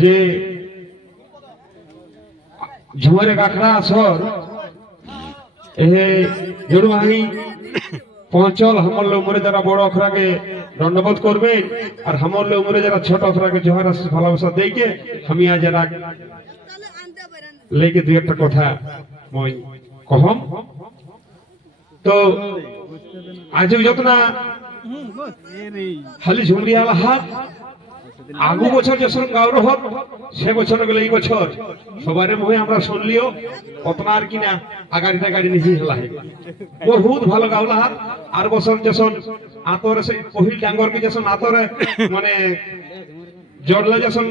যে ঝুমারে কাকড়া সর এ জড়ুহানি পৌঁছল হামলে উমরে যারা বড় অখরাকে দণ্ডবোধ করবে আর হামলে উমরে যারা ছোট অখরাকে জোহার ভালোবাসা দেইকে হামিয়া যারা লেগে দুই একটা কথা মই কহম। তো আজ যত না খালি ঝুমরি আলা হাত আগু বছর যখন গাওর হত সে বছর গেলে এই বছর সবারে মুহে আমরা শুনলিও কতনা আর কিনা আগাড়িটা গাড়ি নিজে হেলা বহুত ভালো গাওলা হাত। আর বছর যখন আতরে সেই পহিল ডাঙ্গরকে যখন আতরে মানে জড়লে যখন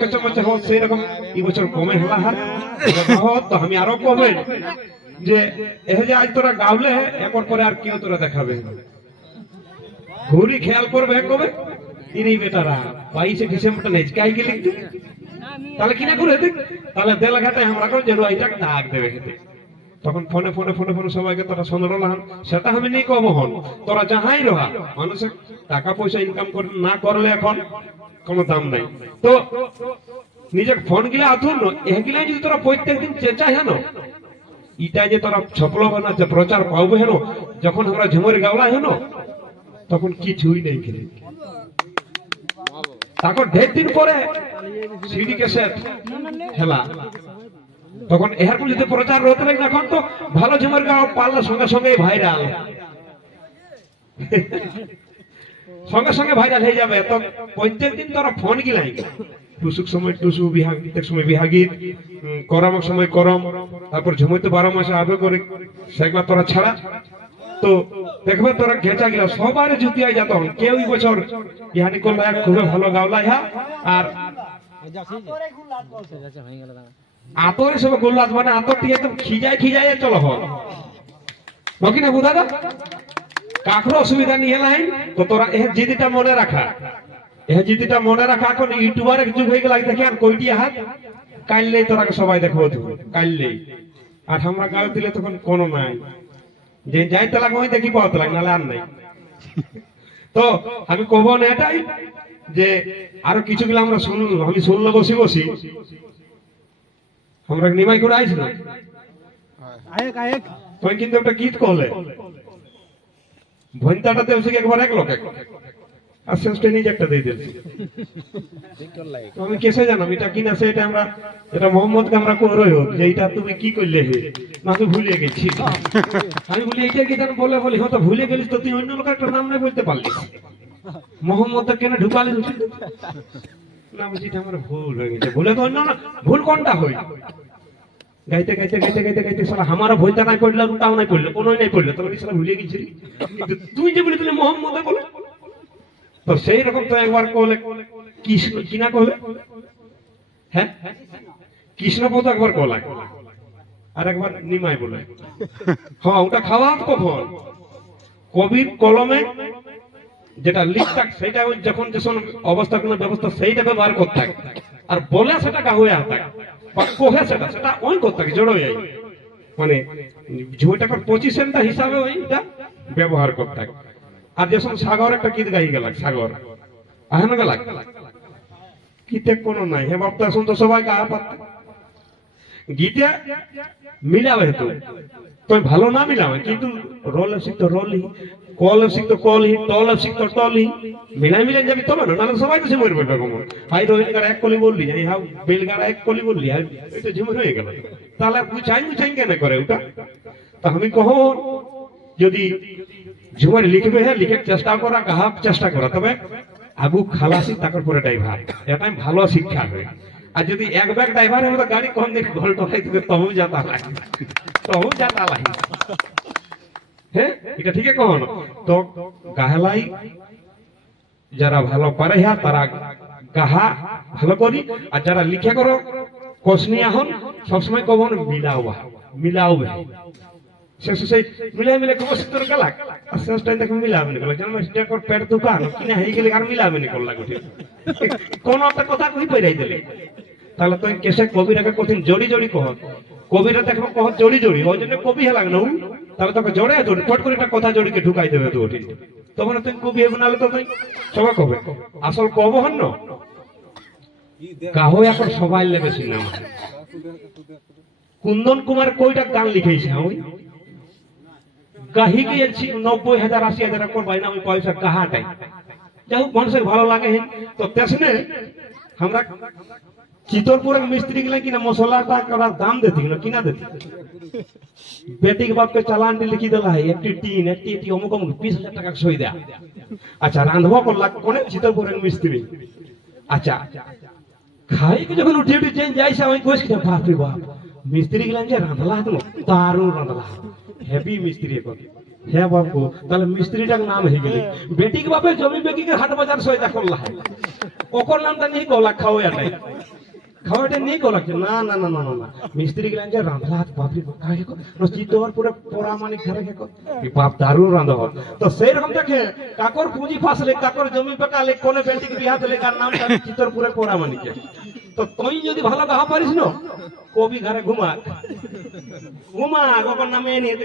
কেচমচ হোক সেই রকম এই বছর কমে হেলা হাত। তো আমি আরো কবে যে এ যে আজ তোরা গাওলে একর পরে আর কেউ তোরা দেখাবে ঘুরি খেয়াল করবে কবে ইনি বেটারা 22 ডিসেম্বরটা নেচকাই গেলি তাহলে কিনা করে দেখ তাহলে দেলাঘাটে আমরা করে যেন এইটাকে ডাক দেবে খেতে তখন ফোনে ফোনে ফোনে ফোনে সবাইকে তোরা সনরলাম সেটা আমি নেই কব হন তোরা যাহাই রহা মানুষের টাকা পয়সা ইনকাম না করলে এখন কোনো দাম নাই। তো নিজের ফোন গিলা আতুর এগুলাই যদি তোরা প্রত্যেকদিন চেঁচাই হেন ইটা যে তোরা সফল হবে না যে প্রচার পাবো হেন যখন আমরা ঝুমরি গাওলা হেন তখন কিছুই নেই খেলে তারপর ঢের দিন পরে সিডি ক্যাসেট খেলা তখন এরকম যদি প্রচার হতে লাগে এখন তো ভালো ঝুমর গাওয়া পারলে সঙ্গে সঙ্গে ভাইরাল সঙ্গে সঙ্গে ভাইরাল হয়ে যাবে। তো প্রত্যেকদিন তোরা ফোন গিলাই টুসুক সময় টুসু বিহাগ গীতের সময় বিহাগীত করমের সময় করম তারপর ঝুমই তো 12 মাসে আবে করে সেগুলা তোরা ছাড়া তো দেখবে তোরা ঘেঁচা গেল সবারে জুতিয়াই যেত কেউ এই বছর ইহানি করলে খুবই ভালো গাওলা ইহা আর আতরে সব গোল্লাত মানে আতর দিয়ে একদম খিজায় চলো হল নাকি না বুঝা দা কাকরো অসুবিধা নিয়ে নাই। তো তোরা এর জিদিটা মনে রাখা এখন ইউটিউবারের যুগ হয়ে গেল দেখি আর কইটি হাত কাইলেই তোরা সবাই দেখবো কাইলেই আর আমরা গাও দিলে তখন কোনো নাই যে যাইতে লাগবে ওই দেখি পাওয়াতে লাগ নাহলে আর নাই। তো আমি কব না এটাই যে আরো কিছুগুলো আমরা আমি শুনলো বসি আমরা নিমাই করে আইছিল তুই কিন্তু একটা গীত কলে ভন্তাটাতে ওসে একবার এক লোক আর শেষটা নিজে একটা দিয়ে দিয়েছি আমি কেসে জানাম এটা কিনা সে এটা আমরা এটা মোহাম্মদকে আমরা করই হোক যে এটা তুমি কি করলে না তো ভুলে গেছি আমি বলি এইটা কি জানো বলে বলি হয়তো ভুলে গেলিস তো তুই অন্য লোকের একটা নাম না বলতে পারলি মোহাম্মদ কেন ঢুকালি না বুঝি এটা আমার ভুল হয়ে গেছে ভুলে তো অন্য না ভুল কোনটা হই গাইতে সালা আমারও ভুলটা নাই পড়লো ওটাও নাই পড়লো কোনোই নাই পড়লো তবে সালা ভুলে গেছি কিন্তু তুই যে বলি তুই মোহাম্মদ বলে তো সেই রকম তো একবার কলে কৃষ্ণ কিনা কলে হ্যাঁ কৃষ্ণপদ একবার কলা আর একবার নিমাই বলে হ্যাঁ ওটা খাওয়া কখন কবির কলমে যেটা লিখতাক সেটা যখন যখন অবস্থা কোনো ব্যবস্থা সেইটা ব্যবহার করতাক আর বলে সেটা গাহুয়ে আতাক বা কোহে সেটা ওই করতাক জড়ো যাই মানে ঝুঁটাকার পজিশনটা হিসাবে ওইটা ব্যবহার করতাক। আর যখন সাগর একটা গীত গাই গেল সাগর আহেন গেল গীতে কোনো নাই হে বাপ এখন তো সবাই গা পাত গীতে মিলাবে তো তুই ভালো না মিলাবে কিন্তু রোল শিখতো রোলি কল শিখতো কলহি টল শিখতো টলি মিলাই যাবি তবে না নাহলে সবাই তো ঝুমুর বলবে কমন হাই রোহিল গাড়া এক কলি বললি জানি হাউ বেল গাড়া এক কলি বললি আর এটা ঝুমুর হয়ে গেল তাহলে বুঝাই কেন করে ওটা। তা আমি কহ যদি ঝুমার লিখবে হ্যাঁ লিখে চেষ্টা করা গাহাক চেষ্টা করা তবে আগু খালাসি তারপর পরে ড্রাইভার এটাই ভালো শিক্ষা হয়। আর যদি এক ব্যাগ ড্রাইভার হলে গাড়ি কম দিন ঘল টলাই দিবে তবু যাতা লাগে হ্যাঁ এটা ঠিক আছে কখন তো গাহালাই যারা ভালো পারে হ্যাঁ তারা গাহা ভালো করি আর যারা লিখে করো কসনিয়া হন সবসময় কখন মিলাও শেষে মিলে কোন তোর গেলাক আর শেষটা দেখো মিলাবে গেল যেন এটা কর পেট দোকান কিনা হয়ে গেলে আর মিলাবে নি করলা গুটি কোন একটা কথা কই পড়াই দিলে তাহলে তুই কেসে কবিরাকে কঠিন জড়ি কহ কবিরা দেখো কহ জড়ি ওই জন্য কবি হেলাগ না তাহলে তোকে জড়ে ফট করে একটা কথা জড়িকে ঢুকাই দেবে তো তোমার তুমি কবি হবে নাহলে তো তাই সবাই কবে আসল কব হন না কাহো এখন সবাই লেবে সিনেমা কুন্দন কুমার কয়টা গান লিখেছে ওই গাহি গিয়েছি 90,000 80,000 করবাই না ওই পয়সা কাহাটাই যাই হোক মানুষের ভালো লাগে তো তেসনে আমরা চিতরপুরের মিস্ত্রি গেলে কিনা মশলাটা ওরা দাম দিতে গেল কিনা দিতে বেটি के बाप के चालान भी लिखी दिला है একটি টিন একটি অমুক অমুক 20,000 টাকা সই দেয়া আচ্ছা রাঁধবো করলা কোনে চিতরপুরের মিস্ত্রি আচ্ছা খাই কি যখন উঠে উঠে চেঞ্জ যাইছে আমি কইছি বাপ রে বাপ মিস্ত্রি গেলেন যে রাঁধলা তো দারুণ রাঁধলা হেভি মিস্ত্রি এখন হ্যাঁ বাবু তাহলে মিস্ত্রিটার নাম হয়ে গেল বেটি के बाप জমি বেকি के हाट बाजार সইদা করলা है ওকর নামটা নেই গলা খাও এটাই খাওয়াটা নেই গলা না না না না না মিস্ত্রি গেলেন যে রাঁধলা বাপ রে কাই দেখো চিতরপুরে পরামানিক ঘরে দেখো বাপ দারুণ রাঁধব তো সেই রকম দেখে কাকর পুঁজি ফাসলে কাকর জমি বেকালে কোনে বেটি के বিয়া দিলে কার নামটা চিতরপুরে পরামানিক তো তুই যদি ভালো গাওয়া পারিস না কবি ঘরে ঘুমা ওকর নামে নিয়ে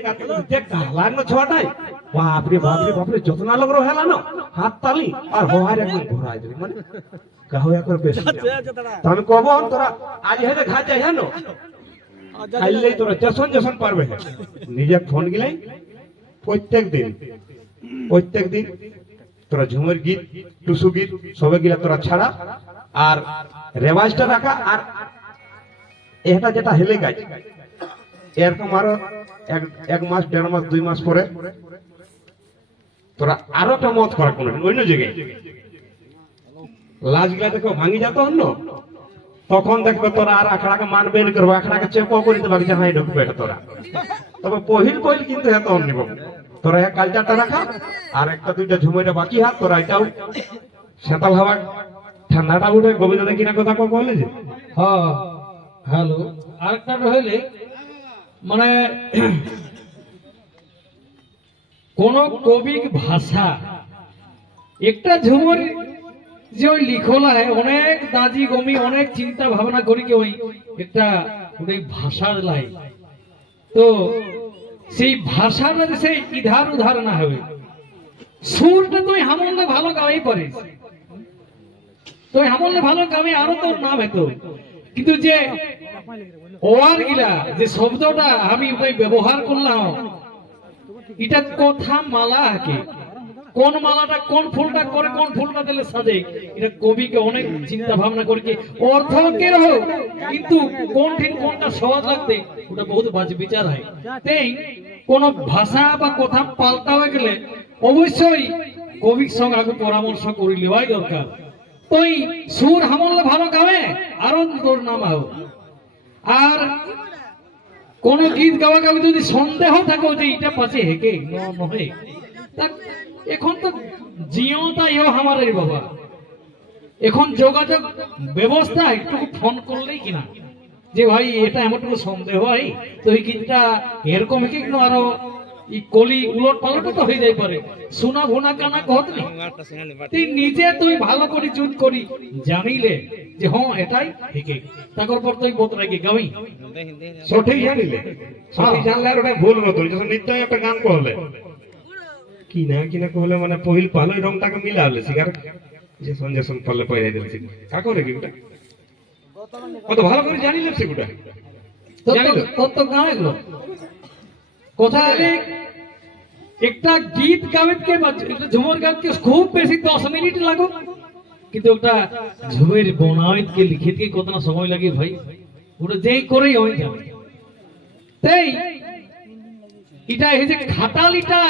দেখ লাগলো ছটাই বাপ রে যতনা লোক হেলা না হাত তালি আর হোহার একদম ঘোরাই দিলি মানে কাহো একবার বেশি আমি কব তোরা আজ হেতে খা যাই জানো খাইলেই তোরা যখন পারবে নিজে ফোন গিলাই প্রত্যেক দিন তোরা ঝুমের গীত টুসু গীত সবে গিলা তোরা ছাড়া আর রেওয়াজটা রাখা আর এটা যেটা হেলে গাছ এরকম আরো এক মাস 1.5 মাস 2 মাস পরে তোরা আরো একটা মত করা কোনো অন্য জায়গায় লাজ গিলা দেখো ভাঙি যেত অন্য তখন দেখবে তোরা আর আখড়াকে মানবে না করবো আখড়াকে চেপ করে দিতে পারছে হাই ঢুকবে তোরা তবে পহিল কিন্তু এত অন্য তোরা এক কালচারটা রাখা আর একটা দুইটা ঝুমইটা বাকি হাত তোরা এটাও শীতল হাওয়া ঠান্ডাটা উঠে গোবিন্দ কিনা কথা বলে যে হ্যাঁ হ্যালো আরেকটা হইলে মানে কোন কবিক ভাষা একটা ঝুমর যে ওই লিখলা হয় অনেক দাজি গমি অনেক চিন্তা ভাবনা করি কি ওই একটা ওই ভাষা লাই তো সেই ভাষাটা সেই ইধার উধার না হবে সুরটা তুই হামলে ভালো গাওয়াই পারিস তুই হামলে ভালো গাওয়াই আরো তোর নাম হতো কিন্তু যে ওয়ার গিলা যে শব্দটা আমি ওই ব্যবহার করলাম এটা কথা মালা কি কোন মালাটা কোন ফুলটা করে কোন ফুলটা দিলে সাজে এটা কবিকে অনেক চিন্তা ভাবনা করে কি অর্থ কে রহ কিন্তু কোন ঠিক কোনটা সহজ লাগতে ওটা বহুত বাজ বিচার হয় তাই কোন ভাষা বা কথা পাল্টা হয়ে গেলে অবশ্যই কবির সঙ্গে আগে পরামর্শ করে নেওয়াই দরকার তুই সুর হামলে ভালো গাবে আরো তোর নাম আও আর কোন গীত গাওয়া গাওয়া যদি সন্দেহ থাকে যে এটা পাচ্ছে হেকে নহে এখন তো জিওটা ইও আমারই বাবা এখন যোগাযোগ ব্যবস্থা একটু ফোন করলেই কিনা যে ভাই এটা এমনটুকু সন্দেহ হয় তো এই গীতটা এরকম কি আরো ই কলি উলট পালট তো হয়ে যাই পারে শোনা ভোনা কানা কহত নি তুই নিজে তুই ভালো করে চুট করি জানিলে যে হ্যাঁ এটাই ঠিক তারপর পর তুই বতরাই কি গাবি সঠিক জানিলে সঠিক জানলে আর ওটা ভুল হতো যখন নিশ্চয়ই একটা গান করলে কিনা কহলে মানে পহিল পালো রংটাকে মিলালে সিগার যে সঞ্জেশন পালে পয়রা দিলছি কাকো রে কিটা কত ভালো করে জানিলে সেগুলা তো গানে গেল কথা হলে একটা গীত গাবিত কে একটা ঝুমর গাবিত কে খুব বেশি 10 মিনিট লাগো কিন্তু একটা ঝুমের বনাইত কে লিখিত কে কতনা সময় লাগে ভাই ওটা যেই করেই হই যাবে তাই এটা এই যে খাটালিটা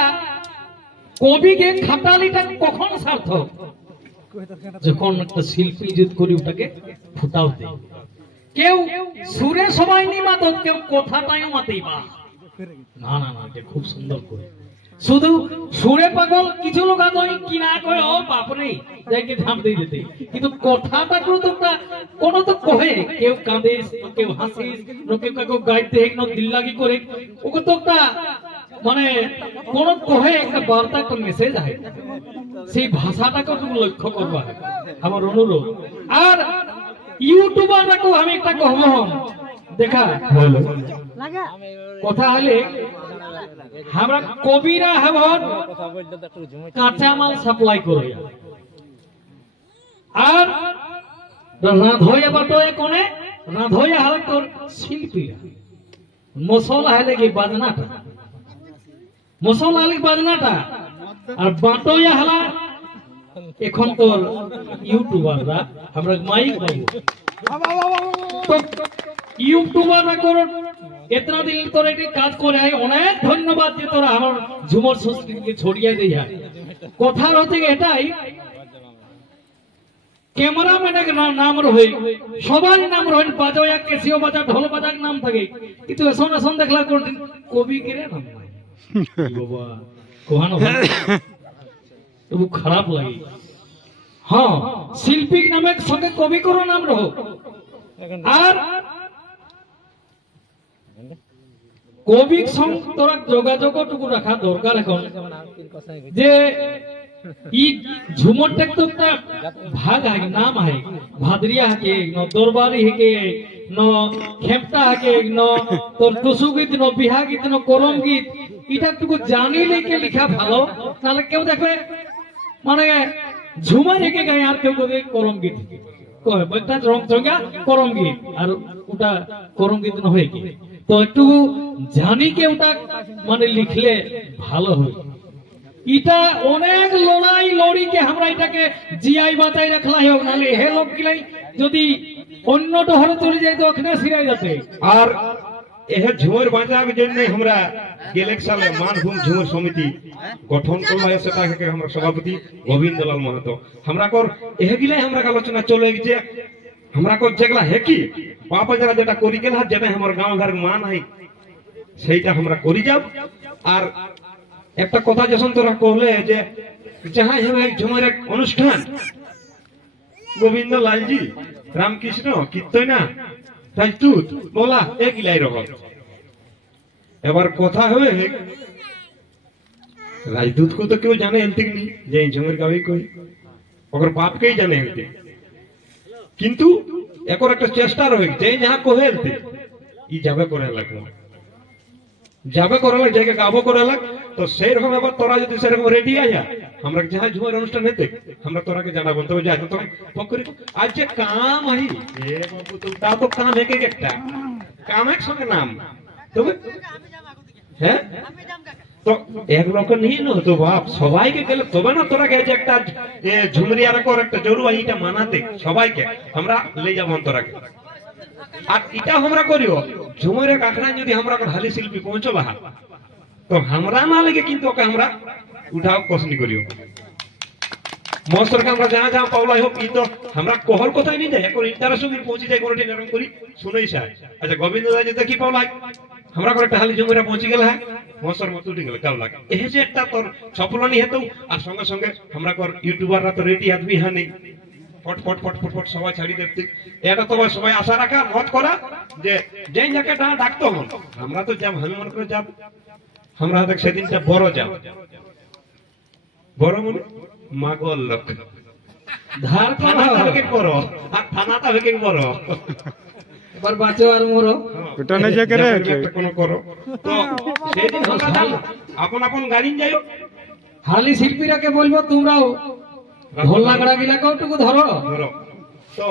কবিকে খাটালিটা কখন সার্থক যখন একটা শিল্পী যদি করি ওটাকে ফুটাও দেয় কেউ সুরে সবাই নি মাতত কেউ কথাটাও মাতেই বা না না না এটা খুব সুন্দর করে শুধু সুরে পাগল কিছু লোক আছে কি না কয় ও বাপ রে যাইকে ধাম দিয়ে দিতে কিন্তু কথাটা তো কোন তো কহে কেউ কাঁদে কেউ হাসে কেউ কাকু গাইতে এক ন দিল লাগি করে ওকে তো একটা মানে কোন কহে একটা বার্তা একটা মেসেজ আছে সেই ভাষাটাকে তুমি লক্ষ্য করবা আমার অনুরোধ আর ইউটিউবাররাকেও আমি একটা কহব দেখা কথা হলে আমরা কবিরা হবন কাঁচামাল সাপ্লাই করে আর রাঁধইয়া বাটয়ে কোনে রাঁধইয়া হাল তোর শিল্পীরা মশলা হলে কি বাজনাটা মশলা হলে বাজনাটা আর বাটয়া হালা এখন তোর ইউটিউবাররা আমরা মাইক পাবো তো ইউটিউবাররা করো এতনা দিন তোর একটি কাজ করে আয় অনেক ধন্যবাদ যে তোরা আমার ঝুমর সংস্কৃতিকে ছড়িয়ে দিয়ে কথার হতে এটাই ক্যামেরাম্যানের নাম রয়ে সবার নাম রয়ে বাজায় কেসিও বাজা ঢোল বাজার নাম থাকে কিন্তু এখন এখন দেখলা কবি কে রে নাম বাবা কোহানো তবু খারাপ লাগে হ্যাঁ শিল্পী নামের সঙ্গে কবি করো নাম রহ আর কবি সঙ্গে তোরা যোগাযোগটুকু রাখা দরকার এখন যে ই ঝুমরটা তো একটা ভাগ है नाम है भादरिया है न दरबारी है न खेमटा है न তোর টুসু গীত ন বিহা গীত ন করম গীত এটা টুকু জানি লেকে লেখা ভালো তাহলে কেউ দেখবে মানে ঝুমার হেকে গায় আর কেউ কবে করম গীত কয় একটা রং চঙ্গা করম গীত আর ওটা করম গীত না হয় কি তো একটু জানি কে ওটা মানে লিখলে ভালো হয় এটা অনেক লড়াই লড়িকে আমরা এটাকে জিআই বাঁচাই রাখলাই হোক নালে হে লোক গিলাই যদি অন্য ডহরে চলে যায় তো ওখানে সিরাই যাতে আর এহ ঝুমর বাঁচার জন্য আমরা গেলেকসালে মানভূম ঝুমর সমিতি গঠন করলাম সেটাকে আমরা সভাপতি গোবিন্দলাল মাহাতো আমরা কর এহ গিলাই আমরা আলোচনা চলে গেছে আমরা কর যেগুলা হেকি বাপ যারা যেটা করি গেল যেটা আমার গাঁও ঘর মান হয় সেইটা আমরা করি যাব আর একটা কথা যখন তোরা কহলে যে যাহাই হবে ঝুমর এক অনুষ্ঠান গোবিন্দ লালজি রামকৃষ্ণ কীর্তন না রাজদূত বলা এগুলাই রকম এবার কথা হবে রাজদূত কো তো কেউ জানে এলতিক নি যে ঝুমর গাবি কই ওর বাপকেই জানে এলতি কিন্তু একর একটা চেষ্টা রয়ে যে যাহা কহে এলতি ই যাবে করে লাগলো যাবে করে লাগ জায়গা গাবো করে লাগ তো সেই রকম এবার তোরা যদি সেরকম রেডি আয়া আমরা যাহা ঝুমর অনুষ্ঠান হতে আমরা তোরাকে জানাবো তবে যাই তো পকরি আজ যে কাম আই এ বাবু তো তা তো কাম এক একটা কাম এক সঙ্গে নাম তবে হ্যাঁ তো এক রকম নিয়ে না তো বাপ সবাইকে গেলে তবে না তোরা গেছে একটা ঝুমরিয়ার কর একটা জরুরি এইটা মানাতে সবাইকে আমরা লে যাবো তোরাকে আর এটা আমরা করিও ঝুমরের কাকড়া যদি আমরা হালি শিল্পী পৌঁছবা তো আমরা না লাগে কিন্তু ওকে আমরা উঠাও কোশনি করিও মস্তরকে আমরা যা যা পাওলাই হোক কিন্তু আমরা কোহর কোথায় নিয়ে যাই এখন ইন্টারের সঙ্গে পৌঁছে যাই কোনটি এরকম করি শুনেই স্যার আচ্ছা গোবিন্দ দাস দেখি পাওলাই আমরা করে একটা হালি ঝুমরা পৌঁছে গেল হ্যাঁ মস্তর মতো উঠে গেল কাউ লাগে এই যে একটা তোর সফলনি হেতু আর সঙ্গে সঙ্গে আমরা কর ইউটিউবাররা তো রেডি আদমি হানি ফট ফট ফট ফট ফট সবাই ছাড়ি দেখতে এটা তো সবাই আশা রাখা মত করা যে যেই যাকে ডাকতো হন আমরা তো যাব আমি মনে করে যাব আমরা দেখ সেদিনটা বড় যাব বড় মনে মাগল লোক ধার থানা থেকে বড় আর থানাটা থেকে বড় এবার বাঁচো আর মরো ওটা না যে করে একটা কোন করো তো সেদিন আমরা যাব আপন আপন গাড়ি যাইও হালি শিল্পীরাকে বলবো তোমরাও ঢোল লাগড়া গিলাকেও টুকু ধরো ধরো তো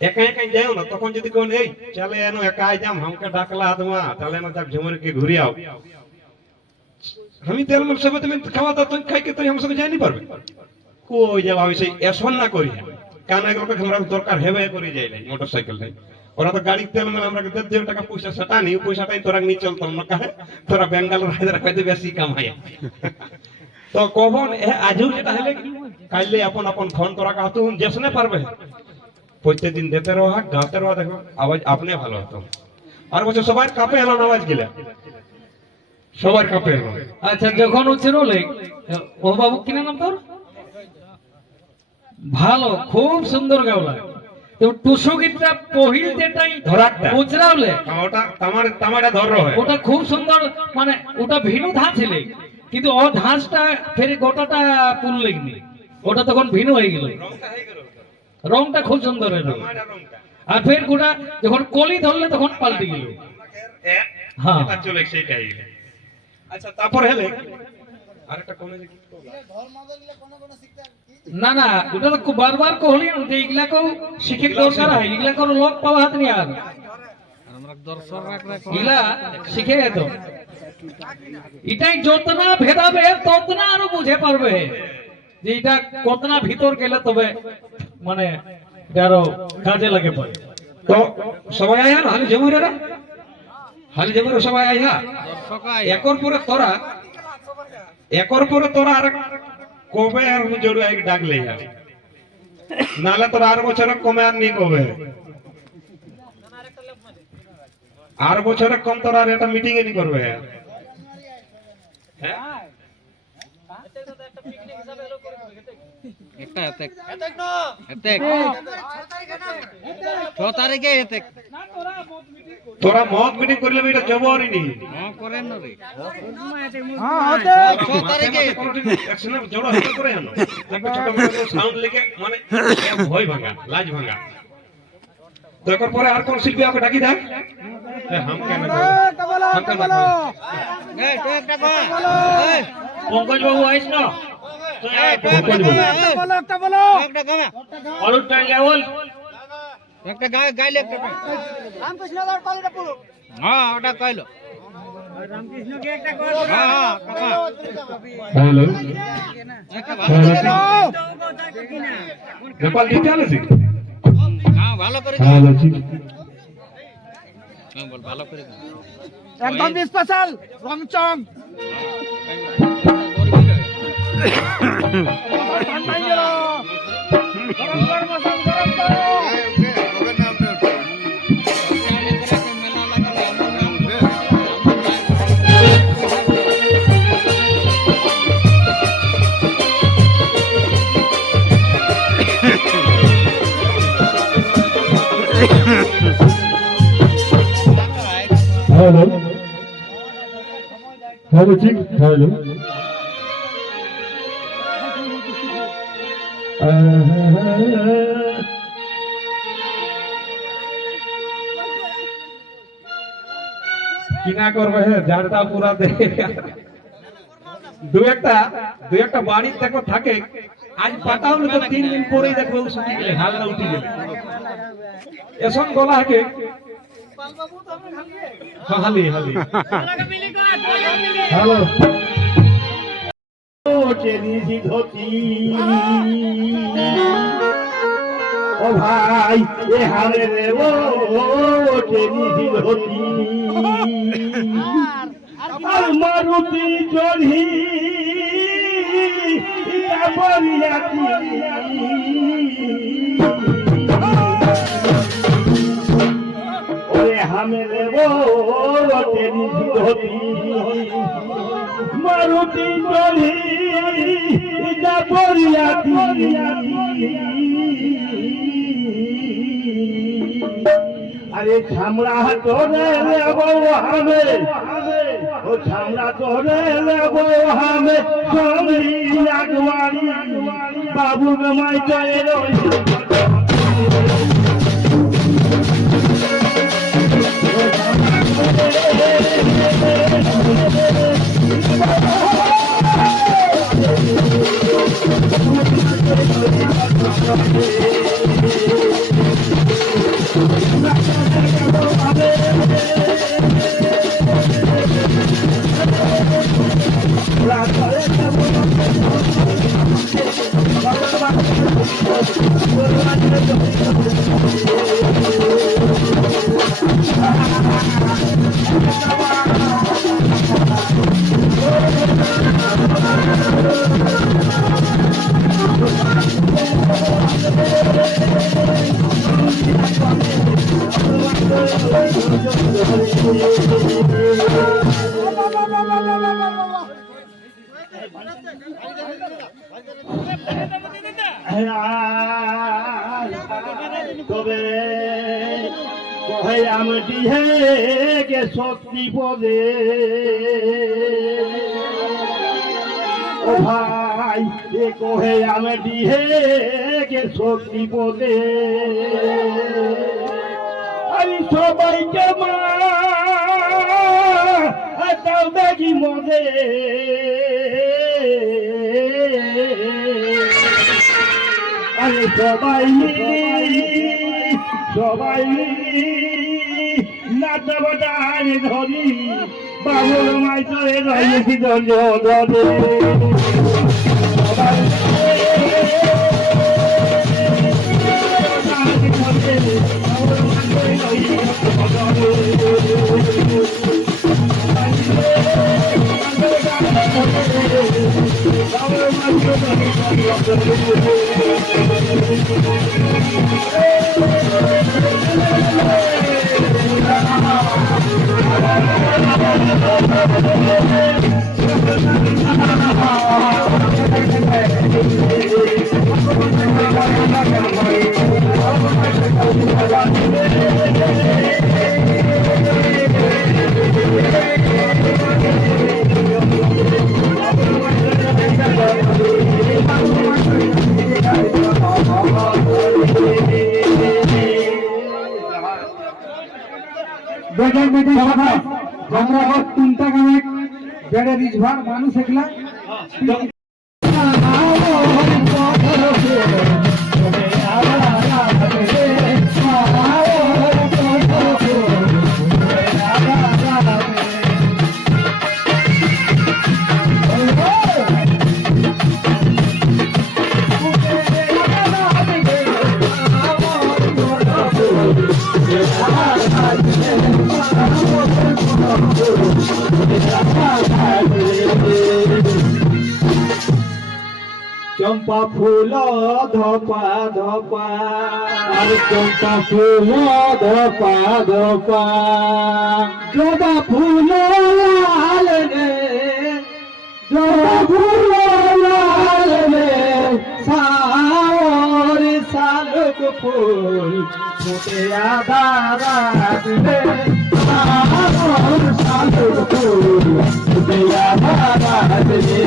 একা একাই যাও না তখন যদি কোন এই চলে এনো একাই যাম हमके ডাকলা আদমা তাহলে না যাব ঝুমর के ঘুরে আও আমি তেল মল সব তুমি খাওয়া দাও তুই খাই কে তুই আমার সঙ্গে যাই নি পারবে কই যাব আমি সেই এসন না করি কারণ এগুলোকে আমরা দরকার হেবে করে যাই নাই মোটরসাইকেল নাই ওরা তো গাড়ি তেল মানে আমরা 10 টাকা পয়সা সেটা নেই পয়সাটাই তোরা নিয়ে চলতাম না কাহে তোরা বেঙ্গালোর হায়দ্রাবাদে বেশি কামাই তো কখন আজও যেটা হলে কাইলে আপন আপন ফোন তোরা কাহতো যেসনে পারবে প্রত্যেকদিন দিতে রহা গাতে রহা দেখো আওয়াজ আপনি ভালো হতো আর বছর সবার কাপে এলো আওয়াজ গিলা সবার কাপে এলো আচ্ছা যখন উচ্চরলে ও বাবু কি নাম তোর ভালো খুব সুন্দর গাওলা তো টুসু গীতটা পহিল যেটাই ধরাটা উচরাওলে ওটা তামাটা ধর হয় ওটা খুব সুন্দর মানে ওটা ভিন্ন ধাঁচ ছিল কিন্তু ও ধাঁচটা ফের গোটাটা পুল লাগনি ওটা তখন ভিন্ন হয়ে গেল রংটা হয়ে গেল রংটা খুব সুন্দর হলো তামাটা রংটা আর ফের গোটা যখন কলি ধরলে তখন পাল্টে গেল হ্যাঁ এটা চলে সেটাই আচ্ছা তারপরে হেলে আরেকটা কোনে যে না না ওটা তো খুব বারবার কহলি যে এগুলাকেও শিখে দরকার হয়, এগুলাকেও লোক পাওয়া হাত নিয়ে আর এগুলা শিখে যেত। এটাই যতনা ভেদাবে ততনা আরো বুঝে পারবে যে এটা কতনা ভিতর গেলে তবে মানে এটা আরো কাজে লাগে পারে। তো সবাই আয়া না হালি জমুরেরা হালি জমুরে সবাই আয়া একর পরে তোরা আর কবে আর জোরে এক ডাকলে নালে তোরা আর বছরে কমে আর নেই কবে আর বছরে কম তোরা আর এটা মিটিং এ নি করবে হ্যাঁ তোরা মত মিটিং করলে এটা জবরই নি জোড়া হতে করে জানো ছোট সাউন্ড লেগে মানে ভয় ভাঙা লাজ ভাঙা তো এরপর পরে আর কোন শিল্পী আমাকে ডাকি দেয় পঙ্কজ বাবু আইস না হ্যালো নেপাল দিতে আলেছি ভালো করে বল, ভালো করে একদম স্পেশাল রংচং হ্যালো হ্যালো ঠিক হ্যালো কিনা করবে ঝাড়টা পুরা দে দু একটা বাড়ি দেখো থাকে আজ পাতাও না তো 3 দিন পরেই দেখো ছুটি গেলে হালকা উঠে গেলে এসন গলা হাকে হালি হ্যালো চেনি ধতি ও ভাই এ হারে রে ও চেনি ধতি আর মারুতি চড়ি বরিয়াতি ওরে হামে রে ও চেনি ধতি মারুতি চড়ি বরিয়াতি আরে ছামড়া তোরে হামে ও ছামড়া তোরে হামে সঙ্গী আগবাড়ি বাবু গমাই চলে তবে কহে আমি হে গে শক্তি পদে ও ভাই এ কহে আমি হে গে শক্তি পদে আমি সবাইকে মা দাও দেখি মজে আরে সবাই নাচবাটার ধরি বাবুর মাইতে রয়েছি ধরে ধরে সবাই বেডের বেডে সবাই আমরা তিনটা গানে বেডে রিজভার মানুষ একলা চম্পা ফুল ধপা ধপা আর চম্পা ফুল ধপা ধপা জবা ফুল লাল রে জবা ফুল লাল রে সাওর শালুক ফুল ফোটে আধা রাত রে সাওর শালুক ফুল ফোটে আধা রাত রে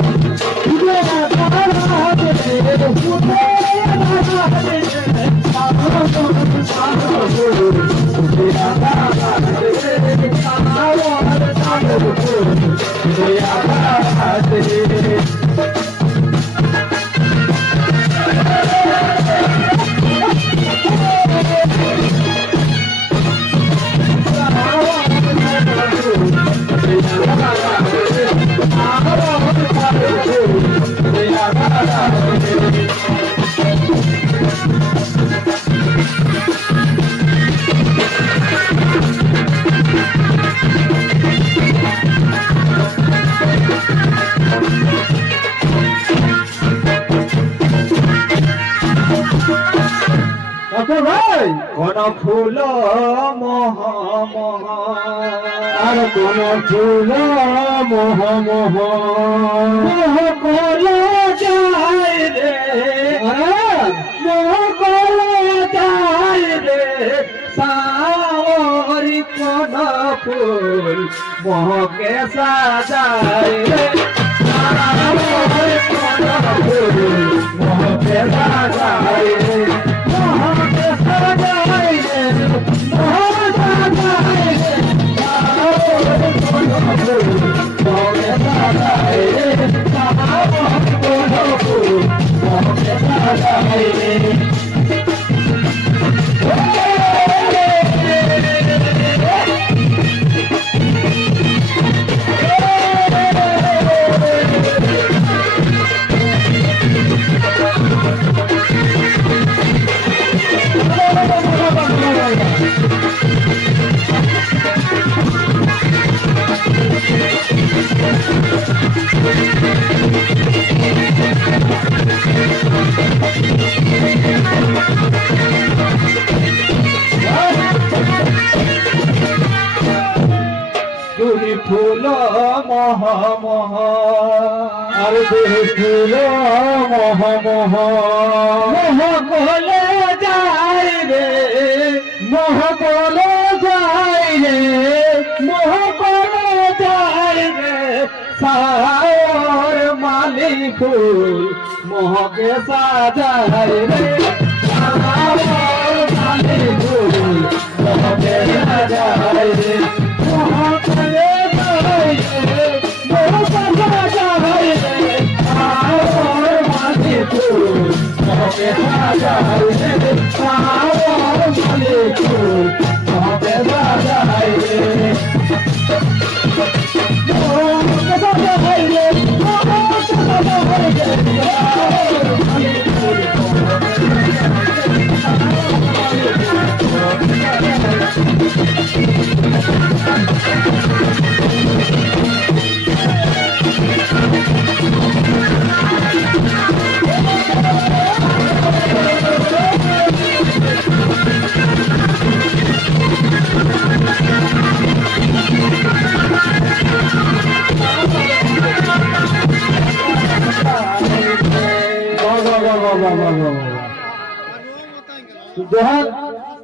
কোন ফুল মহ মহ আর কোন ফুল মহ মহ মহ কল যায় রে মহ কল যায় রে সাওরি কোন ফুল মহকে সাজায় রে সাওরি কোন ফুল মহকে সাজায় রে ফুল মহ মহ আর ফুল মহ মহ মহ বলে যায় রে মহ বলে যায় রে মহ বলে যায় রে সাওর মালি ফুল মহকে সাজায় রে সাওর মালি ফুল মহকে সাজায় রে মহকে বাজাই রে আমার মালিক তবে বাজাই রে বাজাই রে জোহার